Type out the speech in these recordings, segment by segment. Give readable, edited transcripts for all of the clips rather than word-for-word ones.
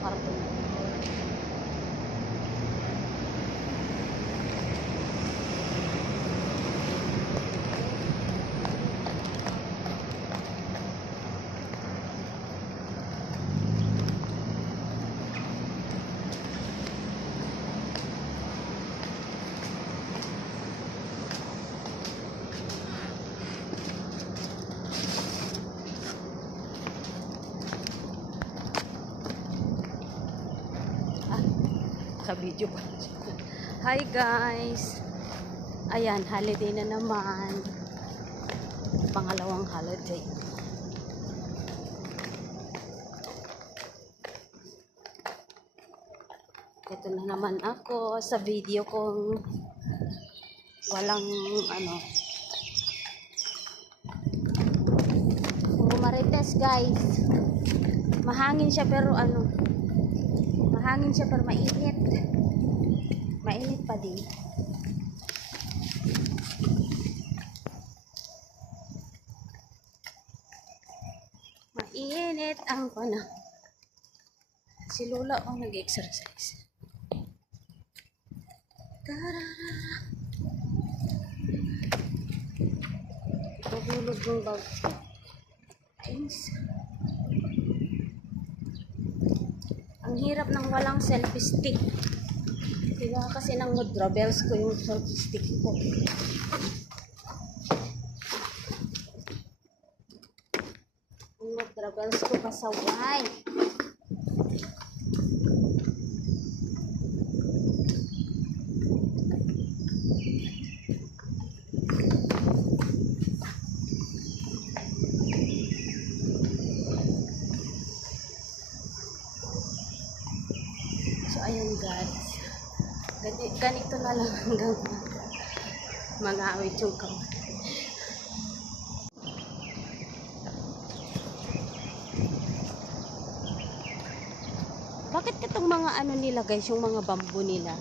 karton. Sa video pa. Hi guys. Ayan, holiday na naman. Pangalawang holiday. Ito na naman ako sa video kong walang puro marites guys. Mahangin siya pero mahangin siya pero mainit. Mainit pa din. Mainit ang panahon. Si Lola nag-exercise. Pagulog ng bag. Ang hirap ng walang selfie stick. Diba kasi ng Mudrabels ko yung selfie stick ko. Yung Mudrabels ko pasaway. So ayun guys. Ganito na lang hanggang mga awit yung kamay. Bakit itong mga nila guys, yung mga bamboo nila,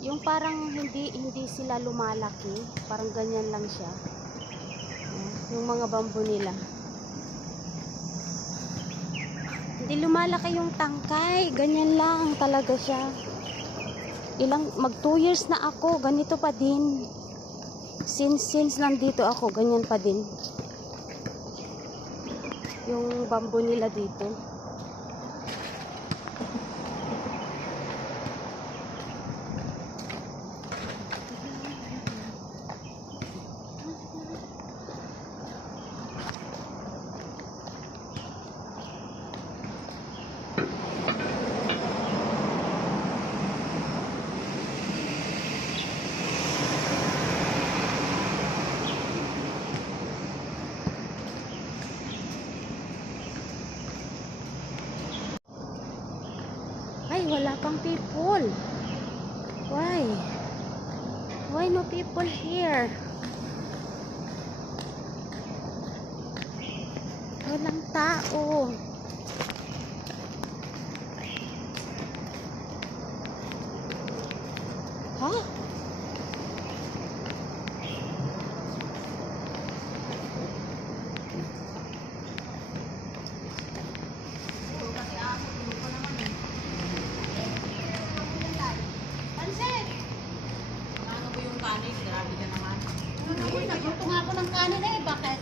yung parang hindi sila lumalaki, parang ganyan lang siya. Yung mga bamboo nila. Hindi lumalaki yung tangkay, ganyan lang talaga siya. Mag 2 years na ako, ganito pa din. Since nandito ako, ganyan pa din. Yung bamboo nila dito. Ay, wala pang people. Why? Why no people here? Walang tao. Huh? Nagluto nga ako ng kanin bakit?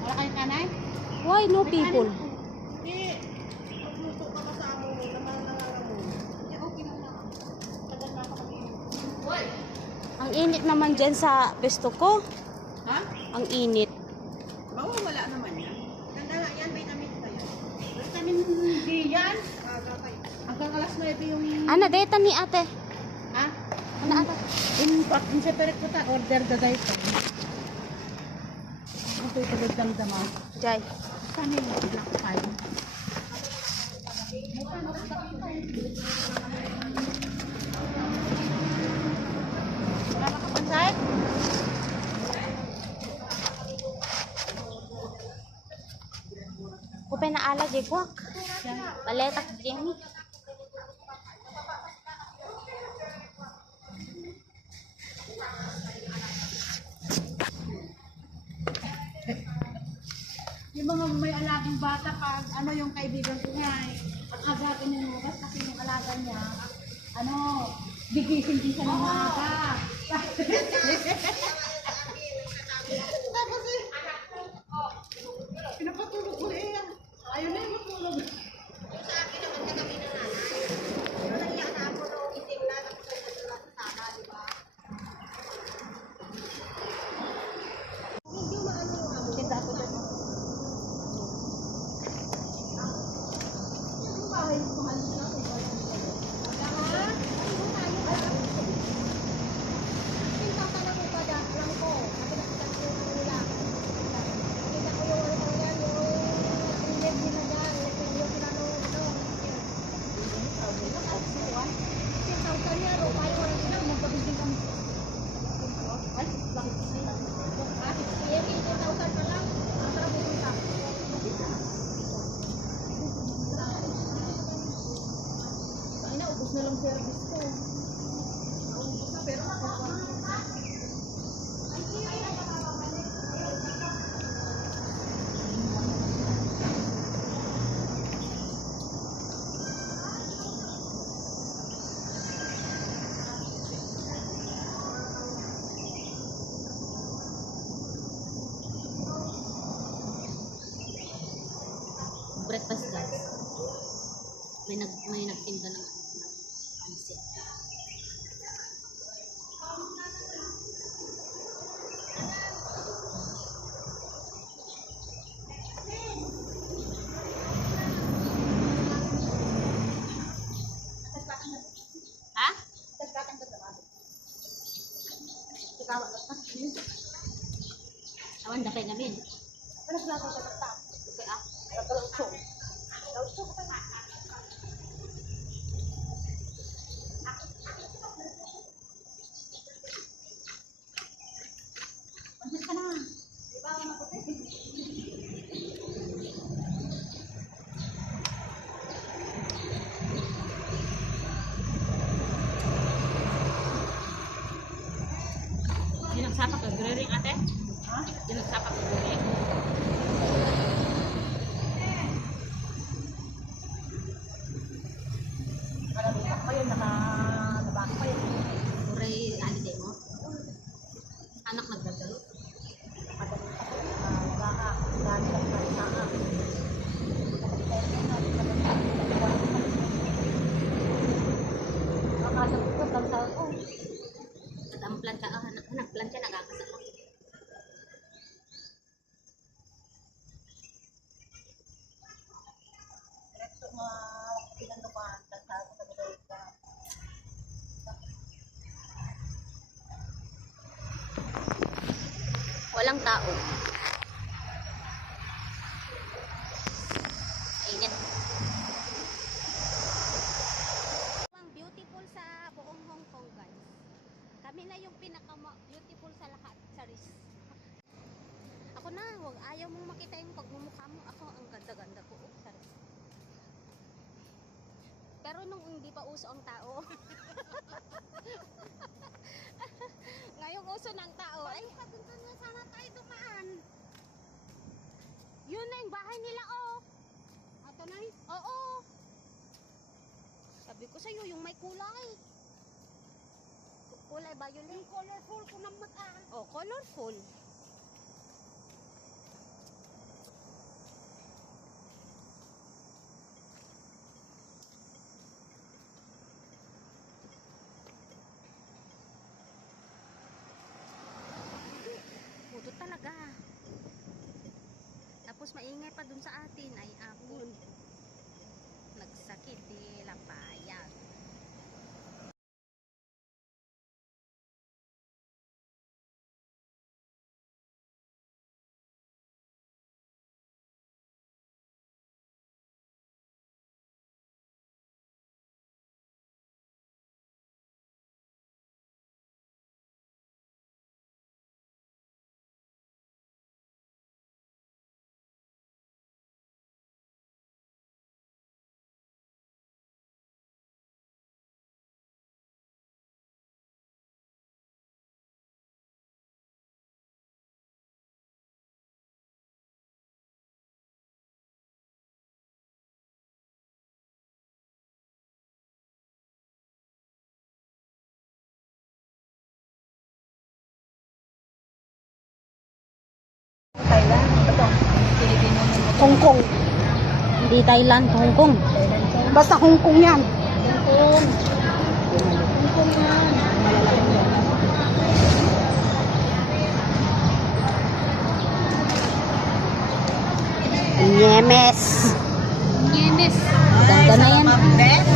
Wala kayong kanin? Why no people? Hindi. Magluto ka kasama mo, nangangaral mo. Hindi, okay na lang. Tagal na ako mag-iinit. Ang init naman dyan sa pesto ko. Ha? Ang init. Wala naman yan. Ganda nga yan, vitamin pa yan. Vitamin D yan. Hanggang alas 9 yung... Ana, deta ni ate. Ha? Ana, ate. In separate ko ta, order the guys. Ito yung damdaman. Jai. Saan yung black pie? Wala ka pansay? Kupay na ala, Jekwak. Paletak Jenny. Yung mga may alagang bata pag ano yung kaibigan ko nga agagan niya lumabas kasi yung alaga niya, ano, gigising din siya ng maaga. Tapos eh, pinapatulog ko eh. Ayaw na yung matulog. Sa akin naman kagabi na nanay. Pero naiyak na ako nung itim na tapos ay natulog sa sala, di ba? Medyo maano yung amo. Kita ako dyan. Yung bahay mo kumalis na ako. Wala ha? Ano mo tayo ha? Pinta ka na mo pa dyan lang ko. Nakita ko yung nila. Nakita ko yung ano yan, yung live nila dyan. Yung pinanong ano. Pinta niya, ro. Ayaw wala nila. Magpabigin kami. Ay, bakit sila? Bakit sila? 15,000 pa lang. Ang sarap yung pinta. Ay na, ubos na lang service ko. Ubos na, pero ako. Breakfast guys. May nagtinda ng pansit. Ha? Awan dapat namin. Okay ah. Yung nagsapak ka grering ate? Ha? Yung nagsapak ka grering? Nalabita ko yun, nakabaki pa yun. Uray, holiday mo? Anak nagdadalo? Nakadalita ko, baka, dami lang sa sana. Nakasagot ko, dansal ko. At ang plan ka, nagplan ka, nagkakasama. Diretso mga pinandukan, dansal ko sa Malaysia. Walang tao. Init. Ang beautiful sa buong Hong Kong guys. Kami na yung pinaka-beautiful sa lahat. Charis. Ako na, wag ayaw mong makita yung pagmumukha mo. Ako, ang ganda-ganda ko. Oh, charis. Pero nung hindi pa uso ang tao. Ngayong uso ng tao. Ay, Patuntan mo sana tayo dumaan. yun na yung bahay nila, oh. Ato na eh. Oo. Sabi ko sa'yo, yung may kulay. Kulay violet. Yung colorful ko ng mata. Oh, colorful. Puto talaga. Tapos maingay pa dun sa atin ay ako. Nagsakit di lapayag. dito? Pilipino mo mo. Hong Kong. Hindi Thailand, Hong Kong. Basta Hong Kong yan. Hong Kong yan. Malalaki yan. Nyemes. Nyemes. Maganda na yan.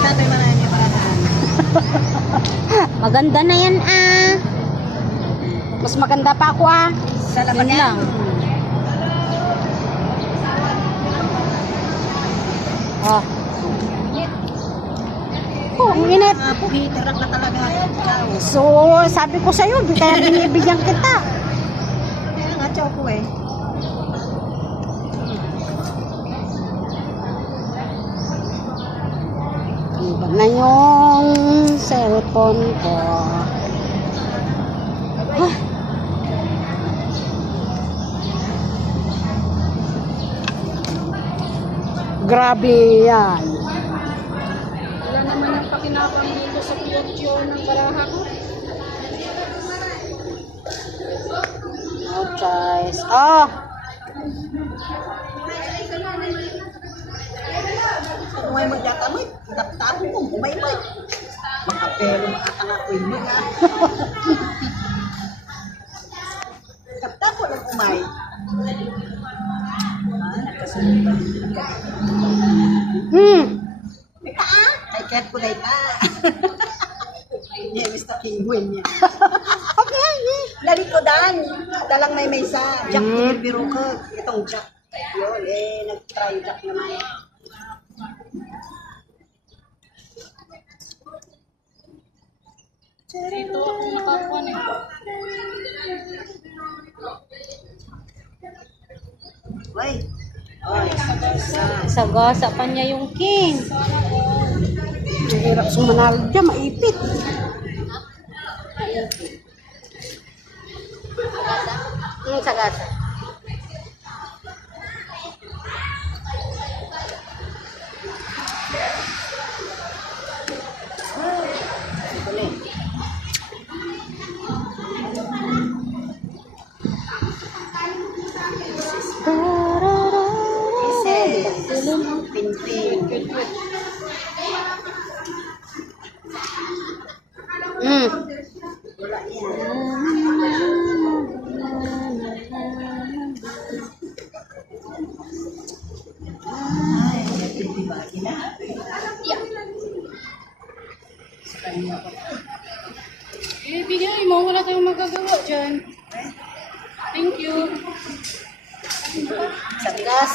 Dati marami niya para na. Maganda na yan ah. Mas maganda pa ako ah. Sa laban Yun lang. Oh. Oh, ang init. Puhitirak na talaga. So, sabi ko sa'yo, kaya binibigyan kita. Kaya nga, choco eh. Iba na yung cellphone ko. Ah. Grabe yan. Wala naman yung pakinapang dito sa piyotyo ng baraha ko. No choice. Oh! Kung may magdatamay, taptapo mo, bumaybay. Makapero, makatanga ko yung mga. Taptapo lang umay. Nagkasunod. Ika ah! Kay Kat ko na ika. Hindi, Mr. Penguin niya. Okay. Lalikodan. Dalang may maysa. Jack, biro ko. Itong Jack. Yun, nag-try Jack naman. Dito ako nakakuha na ito. Uy. Uy, Sagasa pa niya yung king. Mahirap sumanalo dyan, maipit. Yung sagasa. Pinpin. Wala yan. Ay, nagtitibagi na. Sa kanya ko. Bigay mo, wala tayong magagawa dyan. Thank you. Sa gas.